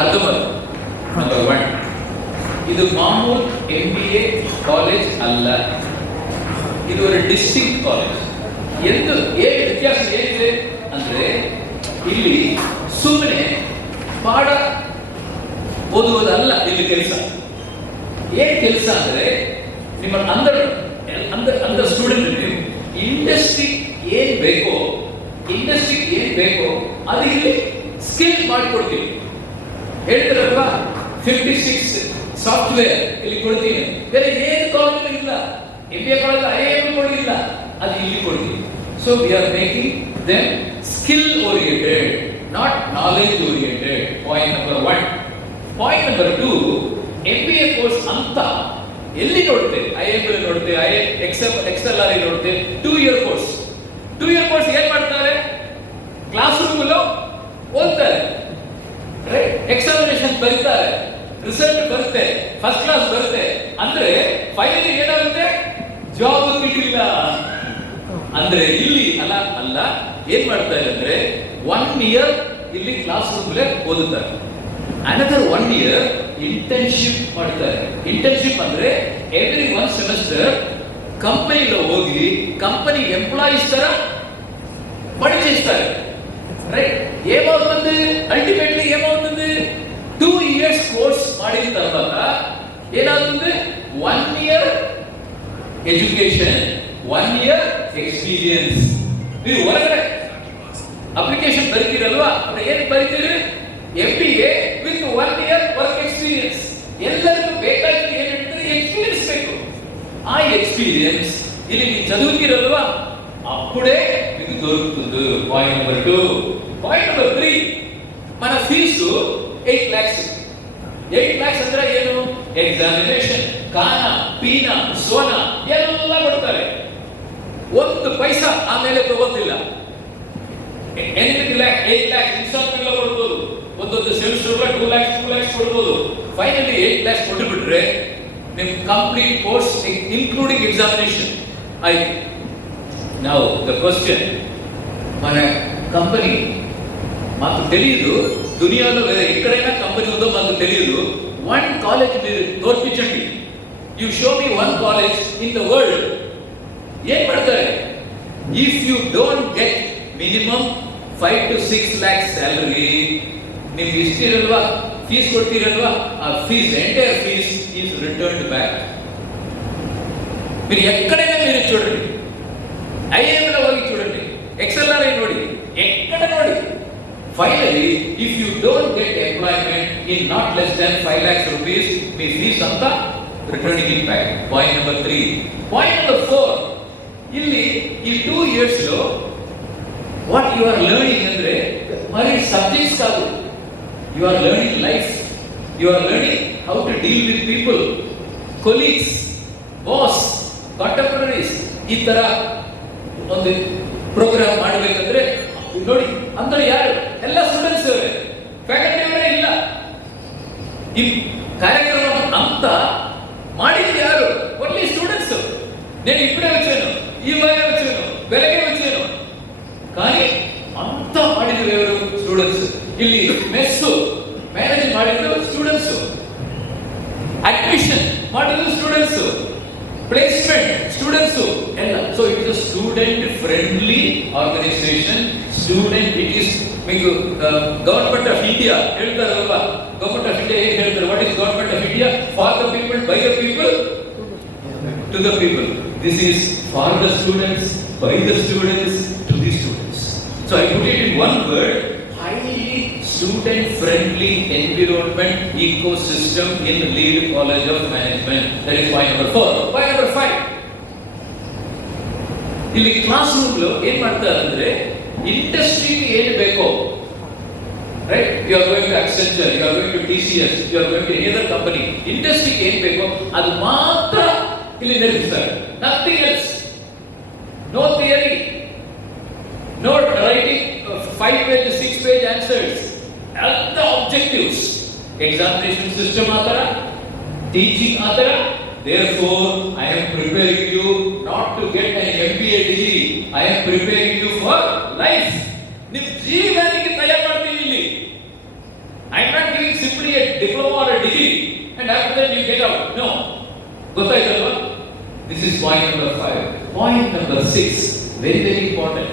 ಅರ್ಥಬಾರ್ದು. Number 1, ಇದು ಮಾಮೂಲ್ MBA college ಅಲ್ಲ, ಇದು ಒಂದು ಡಿಸ್ಟಿಂಕ್ಟ್ ಕಾಲೇಜ್. ಏನು ವ್ಯತ್ಯಾಸ ಏನಿದೆ ಅಂದ್ರೆ, ಇಲ್ಲಿ ಸುಮ್ಮನೆ ಪಾಠ ಓದುವುದಲ್ಲ ಇಲ್ಲಿ ಕೆಲಸ. ಏನ್ ಕೆಲಸ ಅಂದ್ರೆ, ನಿಮ್ಮ ಅಂದರ್ ಸ್ಟೂಡೆಂಟ್ ನೀವು ಇಂಡಸ್ಟ್ರಿ ಏನ್ ಬೇಕೋ ಅದು ಇಲ್ಲಿ ಸ್ಕಿಲ್ ಮಾಡಿಕೊಡ್ತೀವಿ. ಹೇಳ್ತಾರಲ್ವಾ, 56 ಸಾಫ್ಟ್ವೇರ್ ಇಲ್ಲಿ ಕೊಡ್ತೀನಿ. ಬೇರೆ ಏನು ಕಾಲೇಜ್ ಇಲ್ಲ, MBA ಕಾಲೇಜ್ IIM ಕೊಡಲಿಲ್ಲ, ಅದು ಇಲ್ಲಿ ಕೊಡ್ತೀವಿ. So we are making them skill oriented, not knowledge oriented. Point number 1. Point number 2, MBA course ಅಂತ ಎಲ್ಲಿ ನೋಡ್ತೇವೆ? IIM ನೋಡ್ತೇವೆ, XLR ನೋಡ್ತೇವೆ. 2 ಇಯರ್ ಕೋರ್ಸ್ ಏನ್ ಮಾಡ್ತಾರೆ? ಕ್ಲಾಸ್ ರೂಮ್ ಓದ್ತಾರೆ, ಎಕ್ಸಾಮಿನೇಷನ್ ಬರೀತಾರೆ, ರಿಸಲ್ಟ್ ಬರುತ್ತೆ, ಫಸ್ಟ್ ಕ್ಲಾಸ್ ಬರುತ್ತೆ. ಅಂದ್ರೆ ಫೈನಲಿ ಏನಾಗುತ್ತೆ? ಜಾಬ್ ಸಿಕ್ಕಿಲ್ಲ. ಅಂದ್ರೆ ಇಲ್ಲಿ ಅಲ್ಲ ಏನ್ ಮಾಡ್ತಾರೆ ಅಂದ್ರೆ, 1 ಇಯರ್ ಇಲ್ಲಿ ಕ್ಲಾಸ್ ರೂಮ್ ಓದುತ್ತಾರೆ, ಅನದರ್ 1 ಇಯರ್ ಇಂಟರ್ನ್ಶಿಪ್ ಮಾಡ್ತಾರೆ. ಇಂಟರ್ನ್ಶಿಪ್ ಅಂದ್ರೆ ಎವ್ರಿ 1 ಸೆಮಿಸ್ಟರ್ ಕಂಪನಿలో ಹೋಗಿ కంపెనీ ఎంప్లాయీస్ ತರ పనిచేస్తారు. రైట్? ఏమవుతుంది? అల్టిమేట్లీ ఏమవుతుంది? 2 ఇయర్స్ కోర్స్ ಮಾಡಿದ తర్వాత ಏನಾಗುತ್ತೆ? 1 ఇయర్ ಎಜುಕೇಶನ್, 1 ಇಯರ್ ಎಕ್ಸ್ಪೀರಿಯನ್ಸ್. ನೀವು ಹೊರಗಡೆ ಅಪ್ಲಿಕೇಶನ್ ಬರೀತೀರಲ್ವಾ, ಅಂದ್ರೆ ಏನು ಬರೀತೀರಿ? MBA with 1 year work experience. ಎಲ್ಲರಿಗೂ ಬೇಕಾಗಿ ಏನಿರ್ತದೆ? ಎಕ್ಸ್ಪೀರಿಯನ್ಸ್ ಬೇಕು. ఆ ఎక్స్పీరియన్స్ ಇಲ್ಲಿ ನೀವು ಚದುవుತ್ತೀರಲ್ವಾ, అప్పుడే మీకు దొరుకుతుంది. Point number 2. పాయింట్ నెంబర్ 3, మన ఫీజు 8 lakhs. 8 lakhs ಅಂದ್ರೆ ಏನು? ಎಕ್ಸಾಮಿನೇಷನ್, ಕಾನ ಪೀನ ಸೋನ ಎಲ್ಲ ಕೊಡ್ತಾರೆ. 1 ಪೈಸಾ ಆಮೇಲೆ ತಗೋತಿಲ್ಲ. 8 lakhs ಇನ್ಸ್ಟಾಲ್ಮೆಂಟ್ ಎಲ್ಲ ಕೊಡ್ಬೋದು. ಒಂದೊಂದು ಸೆಮಿಸ್ಟರ್ 2 lakhs ಕೊಡ್ಬೋದು. ಫೈನಲಿ 8 lakhs ಕೊಟ್ಟುಬಿಟ್ರೆ ನಿಮ್ ಕಂಪ್ಲೀಟ್ ಕೋರ್ಸ್ ಇನ್ಕ್ಲೂಡಿಂಗ್ ಎಕ್ಸಾಮಿನೇಷನ್ ಆಯ್ತು. ನಾವು ದ ಕ್ವಶನ್, మన కంపెనీ మాకు తెలియదు, దునియాలో వేరే ఎక్కడైనా కంపెనీ ఉందో మాకు తెలియదు. 1 కాలేజ్ మీరు తోర్పించండి. You show me 1 college in the world. ఏం పడతారు? If you don't get minimum 5 to 6 lakhs salary, ನಿಮ್ಗೆ ಇಷ್ಟಿರಲ್ವಾ ಫೀಸ್ ಕೊಡ್ತೀರಲ್ವಾ, ಆ fees entire fees is returned back. మీరు ఎక్కడైనా మీరు చూడండి, IIM లో ಹೋಗಿ చూడండి, XLR ನೋಡಿ, ఎక్కడ ನೋಡಿ, finally if you don't get employment in not less than 5 lakhs rupees, మీ ఫీస్ అంతా returning it back. Point number 3. Point number 4, ಇಲ್ಲಿ ಈ 2 years లో వాట్ యు ఆర్ లెర్నింగ్ అంటే మరి సబ్జెక్ట్స్ కాదు, you are learning life. You are learning how to deal with people, colleagues, boss, contemporaries. ಈ ತರ ಒಂದು ಪ್ರೋಗ್ರಾಮ್ ಮಾಡಬೇಕಂದ್ರೆ ನೋಡಿ, ಅಂದ್ರೆ ಯಾರು? ಎಲ್ಲ ಸ್ಟೂಡೆಂಟ್ಸ್ ಅವರೇ, ಫ್ಯಾಕಲ್ಟಿ ಅವರೇ ಇಲ್ಲ. ಈ ಕಾರ್ಯಕ್ರಮ ಅಂತ ಮಾಡಿದ್ದು ಯಾರು? Only students. నేను ఇప్పుడే వచ్చాను, ఇవాళ వచ్చాను, ಬೆಳಗ್ಗೆ వచ్చాను, కానీ అంత ಮಾಡಿದ್ದು ఎవరు? స్టూడెంట్స్. ಇಲ್ಲಿ ಮೆಸ್ಸು మేనేజ్ ಮಾಡಿದ್ದು ಸ್ಟೂಡೆಂಟ್ಸ್, ಅಡ್ಮಿಷನ್ ಮಾಡಿದ್ದು ಸ್ಟೂಡೆಂಟ್ಸ್, ಪ್ಲೇಸ್ಮೆಂಟ್ ಸ್ಟೂಡೆಂಟ್ಸ್ ಎಲ್ಲ. So it is a student friendly organisation. Student it is, మీకు ಗವರ್ನಮೆಂಟ್ ಆಫ್ ಇಂಡಿಯಾ ಹೇಳ್ತಾರಲ್ವಾ, ಗವರ್ನಮೆಂಟ್ ಆಫ್ ಇಂಡಿಯಾ ಏನ್ ಹೇಳ್ತಾರೆ? What is government of India? For the people, by the people, to the people. This is for the students, by the students, to the students. So I put it in one word, highly student friendly environment ecosystem in Lead College of Management. That is point number 4. Point number 5, ಇಲ್ಲಿ class room లో ಏನ್ ಮಾಡ್ತಾರೆ ಅಂದ್ರೆ, ಇಂಡಸ್ಟ್ರಿಗೆ ಏನು ಬೇಕೋ, right? You are going to Accenture, you are going to TCS, you are going to any other company. ಇಂಡಸ್ಟ್ರಿಗೆ ಏನು ಬೇಕೋ ಅದು ಮಾತ್ರ ಇಲ್ಲಿ ನಿರ್ಮಿಸ್ತಾರೆ. Nothing else. No theory, no writing 5-page 6-page answers. All the objectives. Examination system ಆತರ, teaching ಆತರ. Therefore, I am preparing you not to get an MBA degree. I am preparing you for life. ನಿಮ್ಮ ಜೀವನಕ್ಕೆ ತಯಾರು ಮಾಡ್ತೀನಿ ಇಲ್ಲಿ. I am not giving diploma or a degree and after that you get out. No. ಗೊತ್ತಾಯ್ತಲ್ವಾ? This is point number 5. Point number 6, very very important.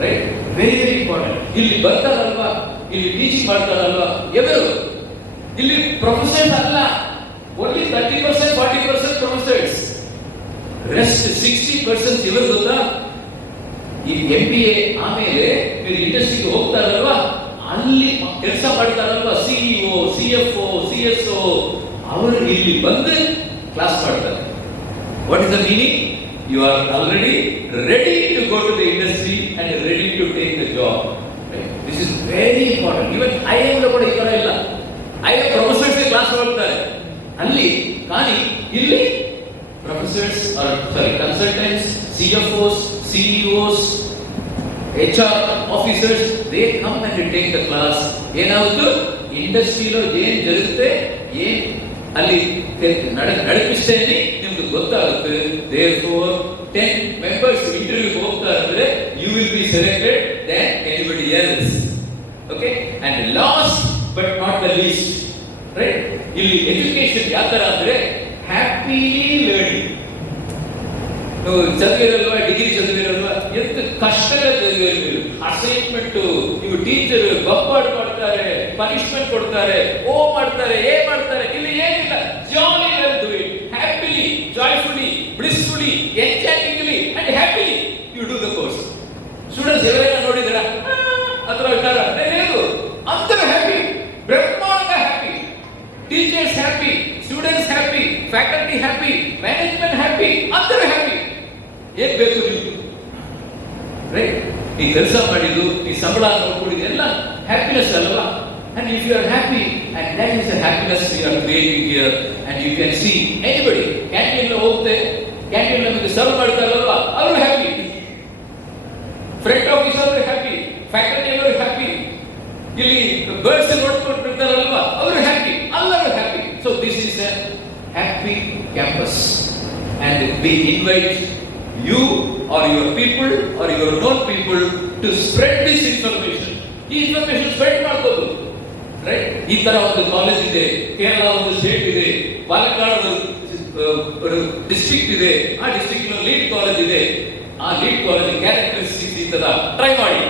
Right? Very very important. ಇಲ್ಲಿ ಬರ್ತಾರಲ್ವಾ, ಇಲ್ಲಿ teaching ಮಾಡ್ತಾರಲ್ವಾ, ಎವರು ಇಲ್ಲಿ professors ಅಲ್ಲ. only 30% 40% professors. rest 60% ಇವರು ಗೊತ್ತಾ? ಈ MBA ಆಮೇಲೆ ನೀವು ಇಂಡಸ್ಟ್ರಿಗೆ ಹೋಗ್ತಾರಲ್ವಾ, ಅಲ್ಲಿ ಕೆಲಸ ಮಾಡ್ತಾರಲ್ವಾ, CEO, CFO, CSO, ಅವರು ಇಲ್ಲಿ ಬಂದು ಕ್ಲಾಸ್ ಮಾಡ್ತಾರೆ. What is the meaning? You are already ready to go to the industry and ready to take the job. Right? This is very important. Even IIM lo kuda ikkada illa. IIM professors class ಮಾಡ್ತಾರೆ ಅಲ್ಲಿ, కానీ ಇಲ್ಲಿ professors or consultants, CFOs, CEOs, HR officers, they come and they take the class. ಏನಾಗುತ್ತೆ? ಇಂಡಸ್ಟ್ರಿలో ಏನ್ ಜరుగుತ್ತೆ, ಏನ್ ಅಲ್ಲಿ ನಡಿಪಿಸ್ತೇನೆ ನಿಮ್ಗೆ ಗೊತ್ತಾಗುತ್ತೆ. Therefore 10 members ಇಂಟರ್ವ್ಯೂ ಹೋಗ್ತಾರೆ ಅಂದ್ರೆ you will be selected than anybody else. Okay? And last but not the least, right? ಇಲ್ಲಿ education ಯಾವ ತರ ಅಂದ್ರೆ ಹ್ಯಾಪಿಲಿ ಲರ್ನಿಂಗ್. ನೀವು ಚದಿವಿರಲ್ವಾ, ಡಿಗ್ರಿ ಚದಿವಿರಲ್ವಾ, ಎಷ್ಟು ಕಷ್ಟದ ಚದಿವಿರಲಿಲ್ಲ. ಅಸೈನ್ಮೆಂಟ್ ಇವು ಟೀಚರ್ ಬಪ್ಪಾಡ್ ಮಾಡ್ತಾರೆ, ಪನಿಷ್ಮೆಂಟ್ ಕೊಡ್ತಾರೆ, ಓ ಮಾಡ್ತಾರೆ, ಏ ಮಾಡ್ತಾರೆ. ಇಲ್ಲಿ ಏನಿಲ್ಲ, jolly do it happily, joyfully, blissfully, enjoyingly and happily you do the course. Students ఎవరైనా ನೋಡಿದ್ರಾ ಅಥವಾ ಇದ್ದಾರಾ? లేదు. అందరూ హ్యాపీ, బ్రహ్మాండంగా happy. Teachers happy, students happy, faculty happy, management happy, అందరూ హ్ಯಾಪಿ. ಏನ್ ಬೇಕು ನಿಮ್ಗೆ? ರೈಟ್? ಈ ಕೆಲಸ ಮಾಡಿದ್ದು, ಈ ಸಂಬಳ ನೋಡ್ಕೊಂಡಿದ್ದು ಎಲ್ಲ ಹ್ಯಾಪಿನೆಸ್ ಅಲ್ವಾ? And if you are happy, and that is the happiness we are creating here, and you can see anybody canteen ಹೋಗುತ್ತೆ, ಕ್ಯಾಂಟೀನ್ ನಮಗೆ ಸರ್ವ್ ಮಾಡ್ತಾರಲ್ವಾ, ಅವರು ಹ್ಯಾಪಿ. ಫ್ರಂಟ್ ಆಫೀಸ್ ಅವರು ಹ್ಯಾಪಿ, ಫ್ಯಾಕಲ್ಟಿ ಅವರು ಹ್ಯಾಪಿ, ಇಲ್ಲಿ ಬರ್ಡ್ಸ್ ನೋಡ್ಕೊಂಡಿರ್ತಾರಲ್ವಾ, ಅವರು ಹ್ಯಾಪಿ, ಎಲ್ಲರೂ happy. So this is A happy campus, and we invite you or your people or your known people to spread this information. ಈ information spread ಮಾಡ್ಬೋದು. Right? ಈ ತರ ಒಂದು ಕಾಲೇಜ್ ಇದೆ, ಕೇರಳ ಒಂದು ಸ್ಟೇಟ್ ಇದೆ, ಪಾಲಕ್ಕಾಡ್ ಒಂದು ಡಿಸ್ಟ್ರಿಕ್ಟ್ ಇದೆ, ಆ ಡಿಸ್ಟ್ರಿಕ್ಟ್ ಲೀಡ್ ಕಾಲೇಜ್ ಇದೆ, ఆ లీడ్ కాలేజ్ క్యారెక్టరిస్టిక్స్ ఇతర ట్రై ಮಾಡಿ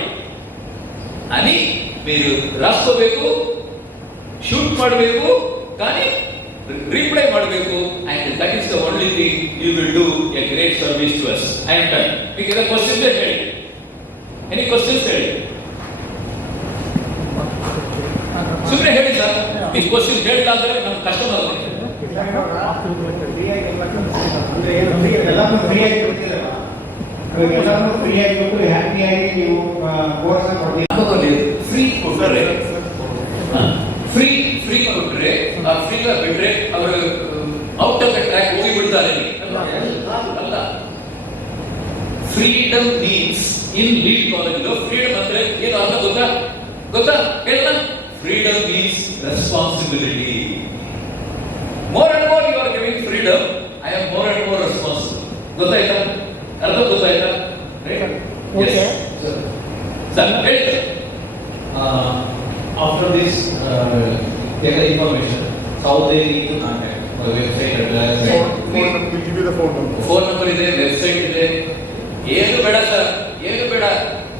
అని మీరు రాసుకోಬೇಕು, ಶೂಟ್ ಮಾಡಬೇಕು, కానీ ರಿಪ್ಲೈ ಮಾಡಬೇಕು. And that is the only thing you will do a great service to us. I am done. ಈಗ ದ ಕ್ವೆಶ್ಚನ್ಸ್ ಹೇಳಿ, ಎನಿ ಕ್ವೆಶ್ಚನ್ಸ್ ಹೇಳಿ, ಸುಮ್ಮನೆ ಹೇಳಿ ಸರ್. ಈ ಕ್ವೆಶ್ಚನ್ ಹೇಳಿಲ್ಲ ಅಂದ್ರೆ ನಮ್ಗೆ ಕಷ್ಟ ಆಗುತ್ತೆ. ಫ್ರೀ ಕೊಟ್ಟರೆ ಫ್ರೀ ಕೊಟ್ಟರೆ ಫ್ರೀ ಬಿಟ್ರೆ ಅವರು ಔಟ್ ಆಫ್ ದ ಟ್ರ್ಯಾಕ್ ಹೋಗಿ ಬಿಡ್ತಾರೆ ಅಲ್ಲ. Freedom means in lead college freedom ಅಂದ್ರೆ ಏನು ಅರ್ಥ ಗೊತ್ತಾ ಹೇಳ? Freedom means responsibility. More and more you are giving freedom, I am more and more responsible. ಗೊತ್ತಾಯ್ತಾ? ಅರ್ಥ ಗೊತ್ತಾಯ್ತಾ? Okay. Sir, ಹೇಳಿ. After this, get the information. How they need to contact the website address. We'll give you the phone number. Phone number ಇದೆ, website ಇದೆ. ಏನು ಬೇಡ sir, ಏನು ಬೇಡ.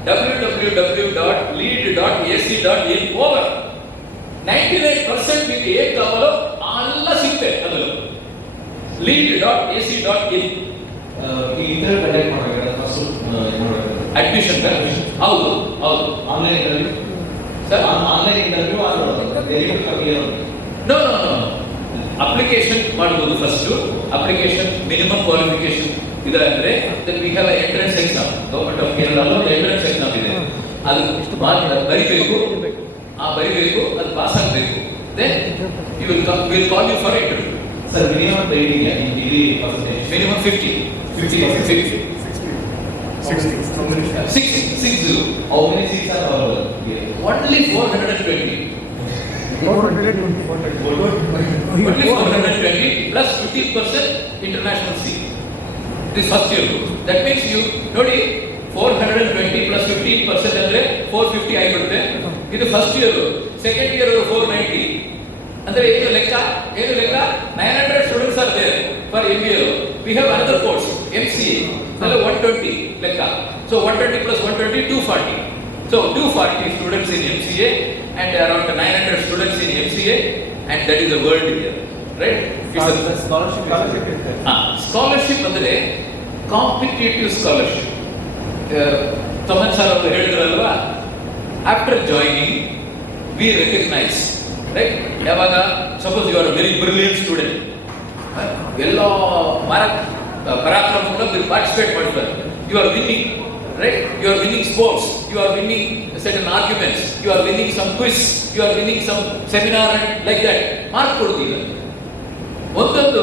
www.lead.ac.in ಓವರ್ 99% మీకు ఏం కావాలో అల్ల సిగ్తే అందులో. lead.ac.in ಈ ಇಂಟರ್ವ್ಯೂ ಕಂಡಕ್ಟ್ ಮಾಡಬೇಕಾದ್ರೆ ಫಸ್ಟ್ ಅಡ್ಮಿಷನ್ ಹೌದು online interview sir, online interview no application ಮಾಡಬಹುದು. ಫಸ್ಟ್ ಅಪ್ಲಿಕೇಶನ್ ಮಿನಿಮಮ್ ಕ್ವಾಲಿಫಿಕೇಶನ್ ಇದೆ ಅಂದ್ರೆ then we have entrance exam. Government of Kerala entrance exam ಇದೆ, ಅದು ಬರಿಬೇಕು, ಅದು ಪಾಸ್ ಆಗಬೇಕು. Then will call you for interview. Sir, minimum rating degree percentage minimum 50. 60. How many seats are available? Only 420. Only 420 plus 15% international seat. This first year. That means you ನೋಡಿ 420 plus 15% ಅಂದ್ರೆ 450 ಆಗಿಬಿಡುತ್ತೆ. ಇದು first year. Second year 490, ಅಂದ್ರೆ ಏನು ಲೆಕ್ಕ 900 students are there for MBA. We have another course MCA, ಅಲ್ಲ 120 ಲೆಕ್ಕ. So 120 plus 120 240. So 240 students in MCA and around 900 students in MCA, and that is the world here, right? Scholarship ಇರುತ್ತೆ. Scholarship ಅಂದ್ರೆ competitive scholarship. Thaman sir ಅವರು ಹೇಳಿದ್ರಲ್ವಾ, after joining we recognise, right? ಯಾವಾಗ suppose you are very brilliant student, ಎಲ್ಲ ಪರಾಕ್ರಮಗಳು ನೀವು participate ಮಾಡ್ತಾರೆ, you are winning, right? You are winning sports, you are winning certain arguments, you are winning some quiz, you are winning some seminar and like that. Mark ಕೊಡ್ತೀವಿ, ಒಂದೊಂದು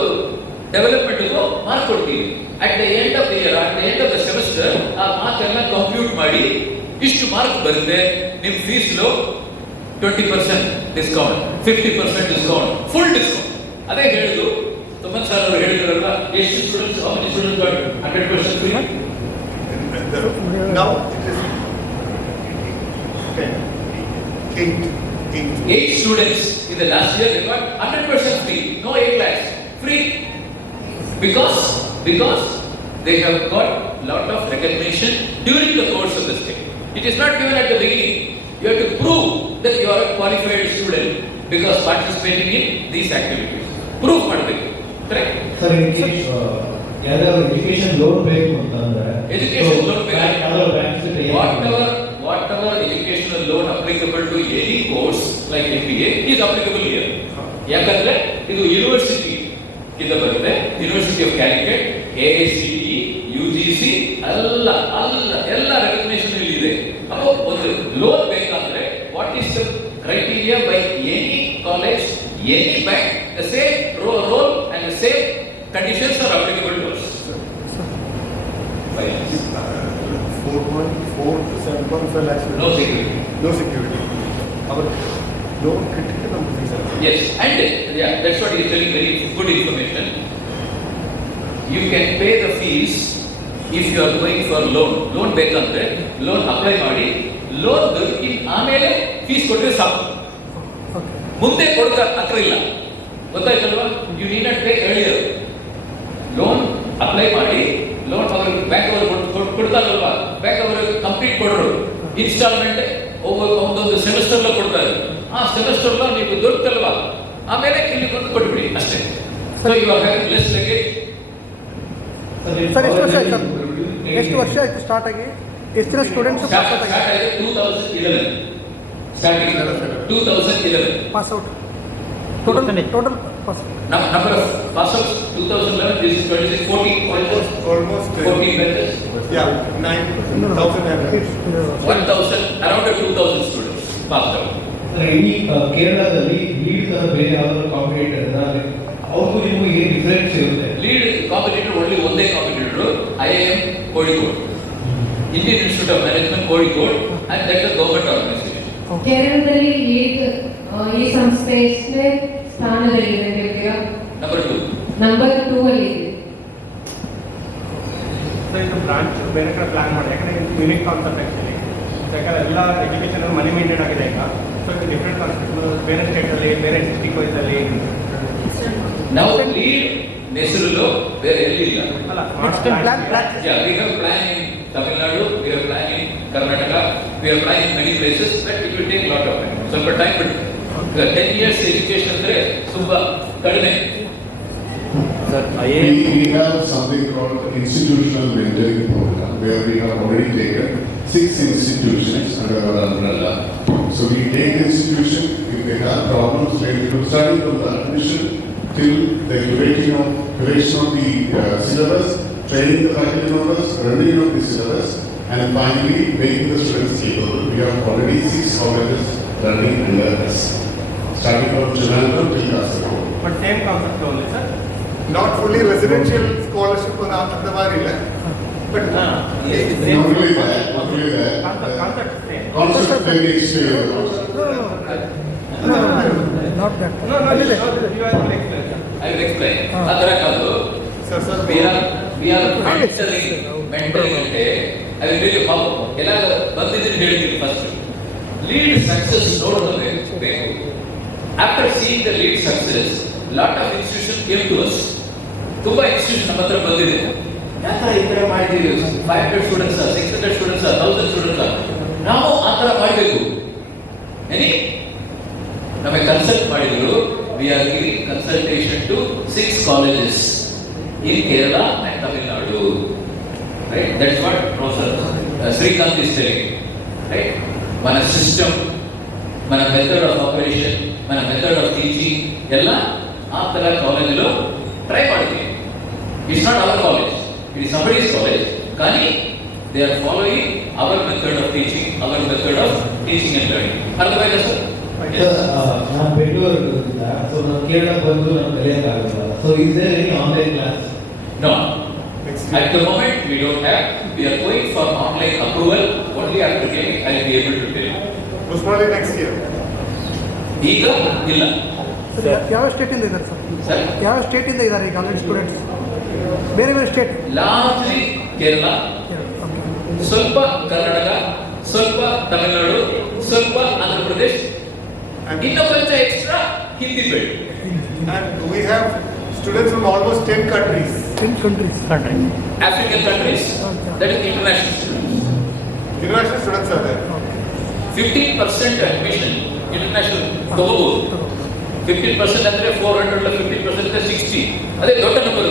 ಡೆವಲಪ್ಮೆಂಟ್ಗೂ mark ಕೊಡ್ತೀವಿ. At the end of the year, at the end of the semester ಆ mark ಎಲ್ಲ compute ಮಾಡಿ ಇಷ್ಟು mark ಬರುತ್ತೆ, ನಿಮ್ಮ ಫೀಸ್ಲು 20% discount, 50% discount, full discount. ಅದೇ ಹೇಳಿದ್ರು ತುಮನ್ ಸರ್ ಅವರು ಹೇಳಿದ್ರಲ್ವಾ, ಎಷ್ಟು students, how many students got 100% free? Now it is 8 students in the last year they got 100% free, no 8 lakhs, free, because they have got lot of recognition during the course of the stay. It is not given at the beginning. You have to prove that you are a qualified student because participating in these activities. Proof ಮಾಡಬೇಕು, correct? Sir, ಯಾವ್ದಾದ್ರು education loan ಬೇಕು ಅಂತಂದ್ರೆ Education loan ಬೇಕು. ಯಾವ್ದಾದ್ರು banks Whatever educational loan applicable to any course like MBA is applicable here. ಯಾಕಂದ್ರೆ ಇದು university ಇಂದ ಬರುತ್ತೆ, university of Calicut, AICTE, UGC ಎಲ್ಲ ರೆಕಗ್ನಿಷನ್ ಇಲ್ಲಿ ಇದೆ. ಅಪ್ಪ ಒಂದು ಲೋನ್ ಬೇಕಾದ್ರೆ what is the criteria by any college, any bank, the same role and the same conditions are applicable to us. 4.4 to 7.5 lakhs. No security. No security. Our loan critical number fees. Yes, and yeah, that's what he is telling, very good information. You can pay the fees if you are going for loan. Loan ಬೇಕಂದ್ರೆ loan apply ಮಾಡಿ, loan ದೊರಕಿ ಆಮೇಲೆ fees ಕೊಟ್ಟರೆ ಸಾಕು, ಮುಂದೆ ಕೊಡಕ ಹತ್ರ ಇಲ್ಲ. ಗೊತ್ತಾಯ್ತಲ್ವಾ? You need not pay earlier. Loan apply ಮಾಡಿ, ಲೋನ್ ಅವರು ಬ್ಯಾಂಕ್ ಅವರು ಕೊಡ್ತಾರಲ್ವಾ, ಬ್ಯಾಂಕ್ ಅವರು ಕಂಪ್ಲೀಟ್ ಕೊಡೋರು, ಇನ್ಸ್ಟಾಲ್ಮೆಂಟ್ ಒಂದೊಂದು ಸೆಮಿಸ್ಟರ್ ಕೊಡ್ತಾರೆ. ಆ ಸೆಮಿಸ್ಟರ್ ನೀವು ದೊರಕಲ್ವಾ, ಆಮೇಲೆ ಇಲ್ಲಿ ಬಂದು ಕೊಟ್ಬಿಡಿ ಅಷ್ಟೇ. So you are having less luggage. Sir, ಎಷ್ಟು ವರ್ಷ ಆಯ್ತು ಸ್ಟಾರ್ಟ್ ಆಗಿ? ಎಷ್ಟು ಜನ ಸ್ಟೂಡೆಂಟ್ಸ್ ಸ್ಟಾರ್ಟ್ ಆಗಿದೆ 2011, starting 2011 pass out, total pass number of pass outs 2011 this is 26 14 Almost 14 batches, yeah, 9,000 average. 1000 around 2000 students passed out. ಇಡೀ ಕೇರಳದಲ್ಲಿ ಲೀಡ್ ತರ ಬೇರೆ ಯಾವ್ದಾದ್ರು ಕಾಂಪಿಟೇಟರ್ ಇದ್ದಾರೆ, ಅವ್ರಿಗೂ ನಿಮಗೂ ಏನು ಡಿಫರೆನ್ಸ್ ಇರುತ್ತೆ? ಲೀಡ್ ಕಾಂಪಿಟೇಟರ್ ಓನ್ಲಿ ಒಂದೇ competitor, IIM Kozhikode, Indian Institute of Management Kozhikode, and that is government organisation. ಕೇರಳದಲ್ಲಿ ಲೀಡ್ ಈ ಸಂಸ್ಥೆ ಎಷ್ಟನೇ ಸ್ಥಾನದಲ್ಲಿದೆ ನಿಮಗೆ? ನಂಬರ್ 2 ಅಲ್ಲಿ ಇದೆ. ಸೊ ಇದು ಬ್ರಾಂಚ್ ಬೇರೆ ಕಡೆ ಪ್ಲಾನ್ ಮಾಡಿ, ಯಾಕಂದ್ರೆ ಯೂನಿಕ್ ಕಾನ್ಸೆಪ್ಟ್ ಆ್ಯಕ್ಚುಲಿ. ಯಾಕಂದ್ರೆ ಎಲ್ಲ ಎಜುಕೇಷನ್ ಮನಿ ಮೇಂಟೈನ್ ಆಗಿದೆ ಈಗ. ಸೊ ಇದು ಡಿಫ್ರೆಂಟ್ ಕಾನ್ಸೆಪ್ಟ್, ಬೇರೆ ಸ್ಟೇಟಲ್ಲಿ, ಬೇರೆ ಡಿಸ್ಟ್ರಿಕ್ಟ್ ವೈಸಲ್ಲಿ. ನಾವು ಲೀಡ್ ಹೆಸರು ಬೇರೆ ಎಲ್ಲಿ ಇಲ್ಲ. ಅಲ್ಲ, plan. Yeah, we have plan in Tamil Nadu, we have plan in Karnataka, we have plan in many places, but it will take lot of time. ಸ್ವಲ್ಪ ಟೈಮ್ ಬಿಟ್ಟು 10 years education ಅಂದ್ರೆ ತುಂಬಾ ಕಡಿಮೆ. We have something called institutional mentoring program where we have already taken 6 institutions under our umbrella. So we take the institution, if they have problems related to starting from the admission till the duration of the syllabus, training the faculty members, running of the syllabus, and finally making the students capable. We have already 6 colleges running under us, starting from Trivandrum till Kasaragod. But same concept only sir. Not fully residential scholarship on the Varila, but Not really that. Concept same. Concept very extreme. Not that. No, you are explain. I will explain. ಅದರ ಕಾದು sir, we are mentoring అంటే I will tell you how ಎಲ್ಲ ಬಂದಿದ್ದೀನಿ ಹೇಳ್ತೀನಿ. First lead success ನೋಡೋದು ಬೇಕು. After seeing the lead lot of institution came to us. ತುಂಬಾ institution ನಮ್ಮ ಹತ್ರ ಬಂದಿದೆ. ಯಾಕೆ ಈ ತರ ಮಾಡಿದ್ದೀವಿ? 500 ಸ್ಟೂಡೆಂಟ್ಸ್, 600 ಸ್ಟೂಡೆಂಟ್ಸ್, 1000 ಸ್ಟೂಡೆಂಟ್ಸ್, ನಾವು ಆ ತರ ಮಾಡಬೇಕು. ಎನಿ ನಮಗೆ ಕನ್ಸಲ್ಟ್ ಮಾಡಿದ್ರು. We are giving consultation to 6 colleges in Kerala and Tamil Nadu. Right? That's what Professor Srikanth is telling. Right? మన సిస్టమ్, మన మెథడ్ ఆఫ్ ఆపరేషన్, మన మెథడ్ ఆఫ్ టీచింగ్ ಎಲ್ಲ ಆ ತರ ಕಾಲೇಜಲ್ಲಿ ಟ್ರೈ ಮಾಡ್ತೀವಿ. It's not our college, it is somebody's college. కానీ they are following our method of teaching, our method of teaching and learning. ಅರ್ಥವಾಯ್ತಾ ಸರ್? ನಾನು ಬೆಂಗಳೂರಿಂದ, ಸೊ ನಾನು ಕೇರಳ ಬಂದು ನಾನು ಕಲಿಯೋಕ್ಕಾಗಲ್ಲ. So is there any online class? No. At the moment we don't have. We are going for online approval. Only after getting I will be able to tell you. Most probably next year. ಈಗ ಇಲ್ಲ sir ಯಾವ ಸ್ಟೇಟಿಂದ ಇದ್ದಾರೆ sir? Sir, ಯಾವ ಸ್ಟೇಟಿಂದ ಇದ್ದಾರೆ ಈಗ already students? ಬೇರೆ ಬೇರೆ state? Largely Kerala, ಸ್ವಲ್ಪ ಕರ್ನಾಟಕ, ಸ್ವಲ್ಪ ತಮಿಳುನಾಡು, ಸ್ವಲ್ಪ ಆಂಧ್ರ ಪ್ರದೇಶ್, ಇನ್ನು ಕೊಂಚ ಎಕ್ಸ್ಟ್ರಾ ಹಿಂದಿ ಬೇಡ. And we have students from almost 10 countries. 10 countries. African countries, that is international students. International students are there. 15% admission international ತಗೋಬಹುದು. 15% ಅಂದ್ರೆ 400 ಇಲ್ಲ 15% ಅಂದ್ರೆ 60. ಅದೇ ದೊಡ್ಡ ನಂಬರ್.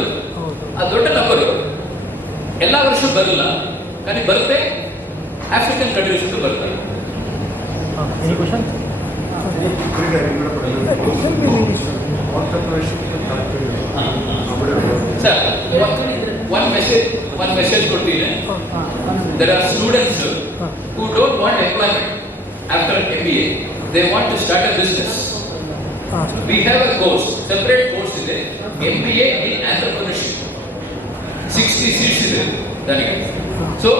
ಆ ದೊಡ್ಡ ನಂಬರ್ ಎಲ್ಲ ವರ್ಷ ಬರಲ್ಲ, కానీ ಬರುತ್ತೆ. ಆಫ್ರಿಕನ್ ಕಂಟ್ರೀಸ್ ಅಂತ ಬರ್ತಾರೆ. Any question? Sir, one message ಕೊಡ್ತೀನಿ. There are students who don't want employment after MBA. They want to start a business. We have a course, separate course ಇದೆ, MBA in entrepreneurship. 60 seats ಇದೆ ನನಗೆ. So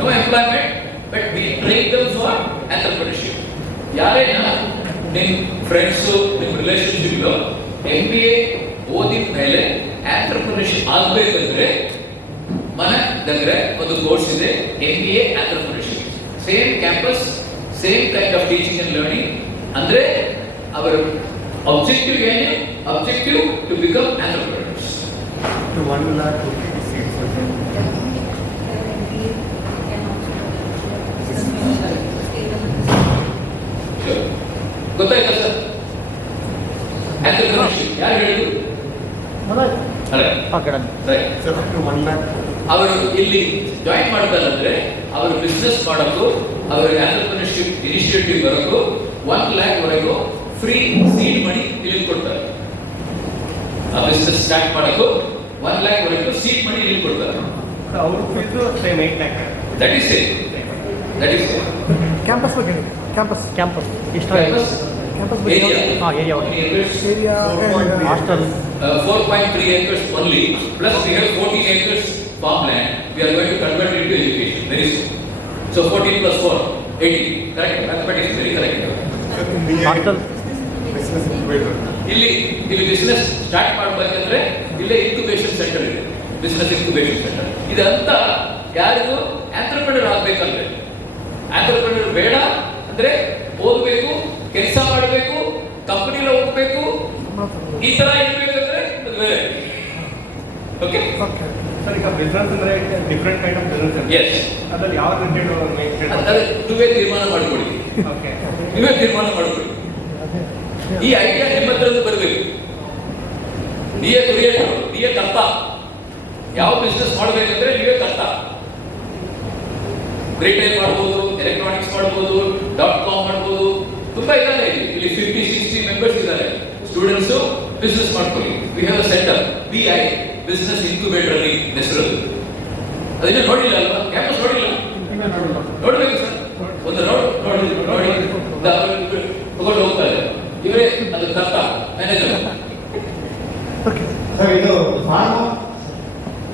no employment, but we train them for entrepreneurship. ಯಾರೇನ ನಿಮ್ಮ friends, ನಿಮ್ಮ relationship MBA ಓದಿದ ಮೇಲೆ entrepreneurship ಆಗಬೇಕಂದ್ರೆ ಮನೆ దగ్గర ಒಂದು ಕೋರ್ಸ್ ಇದೆ, MBA entrepreneurship. Same campus, same kind of teaching and learning. ಅಂದ್ರೆ ಅವರ ಆಬ್ಜೆಕ್ಟಿವ್ ಏನು? Objective to become entrepreneurs. To 1 lakh seats. ಗೊತ್ತಾಯ್ತಾ ಸರ್? ಆಂಟ್ರಪ್ರಿನರ್ಶಿಪ್ ಯಾರು ಹೇಳಿದ್ರು? Sir, up to 1 lakh. ಅವರು ಇಲ್ಲಿ ಜಾಯಿನ್ ಮಾಡ್ತಾರೆ ಅಂದ್ರೆ ಅವರು ಬಿಸ್ನೆಸ್ ಮಾಡೋಕ್ಕೂ, ಅವರಿಗೆ ಆಂಟ್ರಪ್ರಿನರ್ಶಿಪ್ ಇನಿಷಿಯೇಟಿವ್ ಬರೋಕ್ಕೂ 1 lakh ವರೆಗೂ ಫ್ರೀ ಸೀಡ್ ಮನಿ ಇಲ್ಲಿ ಕೊಡ್ತಾರೆ. ಆ ಬಿಸ್ನೆಸ್ ಸ್ಟಾರ್ಟ್ ಮಾಡೋಕ್ಕೂ 1 lakh ವರೆಗೂ ಸೀಡ್ ಮನಿ ಇಲ್ಲಿ ಕೊಡ್ತಾರೆ. ಅವ್ರ fees same 8 lakh. That is same. Campus ಬಗ್ಗೆ ಹೇಳಿ. ಕ್ಯಾಂಪಸ್ ಎಷ್ಟು ಕ್ಯಾಂಪಸ್ ಬಗ್ಗೆ area area area hostel 4.3 acres only, plus we have 14 acres farmland. We are going to convert it into education very soon. So 14 plus 4, 18. Correct? Mathematics is very correct. Sir, MBA Hostel. business incubator. ಇಲ್ಲಿ business start ಮಾಡಬೇಕಂದ್ರೆ ಇಲ್ಲೇ incubation centre ಇದೆ, business incubation centre. ಇದಂತ ಯಾರಿಗೂ entrepreneur ಆಗ್ಬೇಕಂದ್ರೆ, entrepreneur ಬೇಡ ಅಂದ್ರೆ ಓದಬೇಕು, ಕೆಲಸ ಮಾಡಬೇಕು, ಕಂಪನಿಲ ಹೋಗ್ಬೇಕು, ಈ ತರ ಇರ್ಬೇಕಂದ್ರೆ ಅದು ಬೇರೆ. ಓಕೆ ಓಕೆ ಸರ್, ಈಗ ಬಿಸ್ನೆಸ್ ಅಂದ್ರೆ ಡಿಫ್ರೆಂಟ್ ಕೈಂಡ್ ಆಫ್ ಬಿಸ್ನೆಸ್ ಇದೆ. ಎಸ್, ಅದ್ರಲ್ಲಿ ಯಾವ ರಿಲೇಟೆಡ್ ಅಂದ್ರೆ ನೀವೇ ತೀರ್ಮಾನ ಮಾಡ್ಕೊಳ್ಳಿ. ಓಕೆ ನೀವೇ ತೀರ್ಮಾನ ಮಾಡ್ಕೊಳ್ಳಿ. ಈ ಐಡಿಯಾ ನಿಮ್ಮ ಹತ್ರ ಬರಬೇಕು. ನೀವೇ ಕ್ರಿಯೇಟರ್, ನೀವೇ ಕರ್ತ. ಯಾವ ಬಿಸ್ನೆಸ್ ಮಾಡಬೇಕಂದ್ರೆ ನೀವೇ ಕರ್ತ. ರಿಟೇಲ್ ಮಾಡ್ಬೋದು, ಎಲೆಕ್ಟ್ರಾನಿಕ್ಸ್ ಮಾಡ್ಬೋದು, .com ಮಾಡ್ಬೋದು, ತುಂಬಾ ಇದ್ದಾರೆ ಇಲ್ಲಿ 50-60 ಮೆಂಬರ್ಸ್ ಇದ್ದಾರೆ. ಸ್ಟೂಡೆಂಟ್ಸ್ ಬಿಸ್ನೆಸ್ ಮಾಡ್ಕೊಳ್ಳಿ. We have a centre, BI business incubator ಅಲ್ಲಿ ಹೆಸರು. ಅದನ್ನ ನೋಡಿಲ್ಲ ಅಲ್ವಾ? ಕ್ಯಾಂಪಸ್ ನೋಡಿಲ್ಲ? ನೋಡ್ಬೇಕು ಸರ್. ಒಂದು ನೋಡಿ ತಗೊಂಡು ಹೋಗ್ತಾರೆ. ಇವರೇ ಅದು ಕರ್ತ, ಮ್ಯಾನೇಜರ್. ಓಕೆ ಸರ್, ಇದು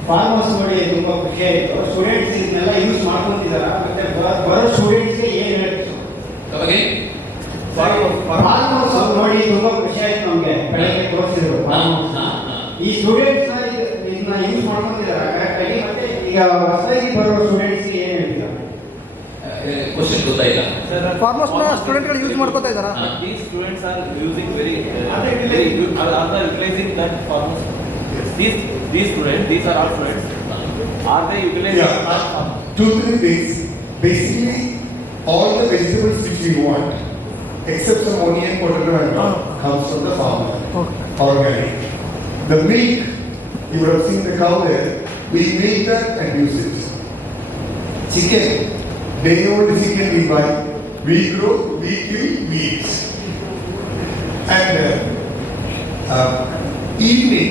ಫಾರ್ಮರ್ಸ್ ನೋಡಿ ತುಂಬಾ ಖುಷಿ ಆಯಿತು. ಸ್ಟೂಡೆಂಟ್ಸ್ ಇದನ್ನೆಲ್ಲ ಯೂಸ್ ಮಾಡ್ಕೊಂತಿದಾರ, ಮತ್ತೆ ಬರೋ ಸ್ಟೂಡೆಂಟ್ಸ್ಗೆ ಏನು ಹೇಳ್ತೀವಿ? ನಮಗೆ ಫಾರ್ಮರ್ಸ್ ನೋಡಿ ತುಂಬಾ ಖುಷಿ ಆಯ್ತು ನಮಗೆ. ಬೆಳಗ್ಗೆ ತೋರಿಸಿದ್ರು ಈ ಸ್ಟೂಡೆಂಟ್ಸ್ ಇದನ್ನ ಯೂಸ್ ಮಾಡ್ಕೊಂತಿದಾರ ಕರೆಕ್ಟಾಗಿ. ಮತ್ತೆ ಈಗ ಹೊಸದಾಗಿ ಬರೋ ಸ್ಟೂಡೆಂಟ್ಸ್ಗೆ ಏನು ಹೇಳ್ತೀರಾ? ಕ್ವಶನ್ ಗೊತ್ತಾಯಿಲ್ಲ. ಫಾರ್ಮರ್ಸ್ನ ಸ್ಟೂಡೆಂಟ್ಗಳು ಯೂಸ್ ಮಾಡ್ಕೋತಾ ಇದ್ದಾರಾ? These students are using very good, are utilizing that farmers. These students, these are our students. Are they utilizing that Yeah, farmers? 2-3 things. Basically, all the vegetables which we want, except some onion, potato and all, comes from the farmer, organic. The milk, you would have seen the cow there, we make that and use it. Chicken, day-old chicken we buy, we grow, we kill, we eat. And evening,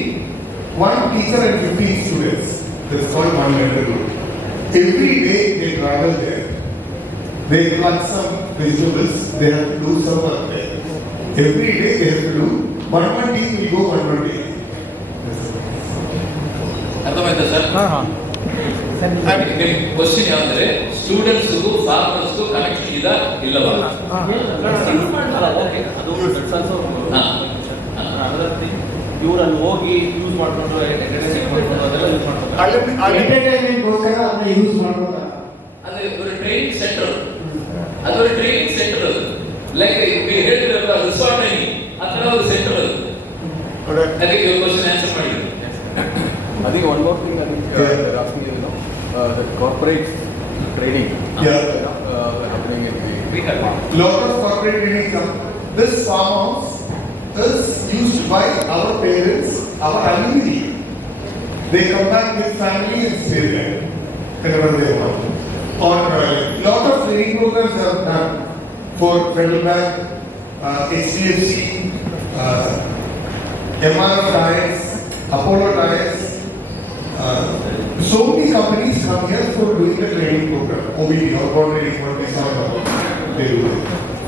one teacher and 15 students, that's called one letter group. Every day they travel there. They pluck some vegetables, they have to do some work there. Every day they have to do, one team will go one day. ಅರ್ಥವಾಯ್ತಾ sir? Question ಯಾವಂದ್ರೆ ಸ್ಟೂಡೆಂಟ್ಸ್ಗೂ ಫಾರ್ಮರ್ಸ್ಗೂ connection ಇದ ಇಲ್ಲವಾ? Okay, ಅದು that's also another thing. ಇವ್ರು ಅಲ್ಲಿ ಹೋಗಿ ಯೂಸ್ ಮಾಡ್ಕೊಂಡು entertainment ಮಾಡ್ಕೊಂಡು ಅದೆಲ್ಲ ಯೂಸ್ ಮಾಡ್ತಾರೆ. ಎಂಟರ್ಟೈನ್ಮೆಂಟ್ಗೋಸ್ಕರ ಅದನ್ನ ಯೂಸ್ ಮಾಡ್ಬೋದು. ಅದು ಒಂದು ಟ್ರೈನಿಂಗ್ ಸೆಂಟರ್, ಅದೊಂದು ಟ್ರೈನಿಂಗ್ ಸೆಂಟರ್. ಅದು ಲೈಕ್ ಹೇಳಿದ್ರಲ್ಲ ರಿಸಾರ್ಟ್ ಆಗಿ ಆ ಥರ ಒಂದು ಸೆಂಟರ್ ಅದು. ಅದಕ್ಕೆ ಕ್ವಶನ್ ಆನ್ಸರ್ ಮಾಡಿದ್ರು. I think one more thing I think they're asking is, the corporate training happening in We have Lot of corporate training come. This farmhouse is used by our parents, our alumni. They come back with family and stay there whenever they want. Or lot of training programs are done for Federal Bank, HDFC, MR Tires, Apollo Tires. So many companies come here for doing the training program. OBD or what they do.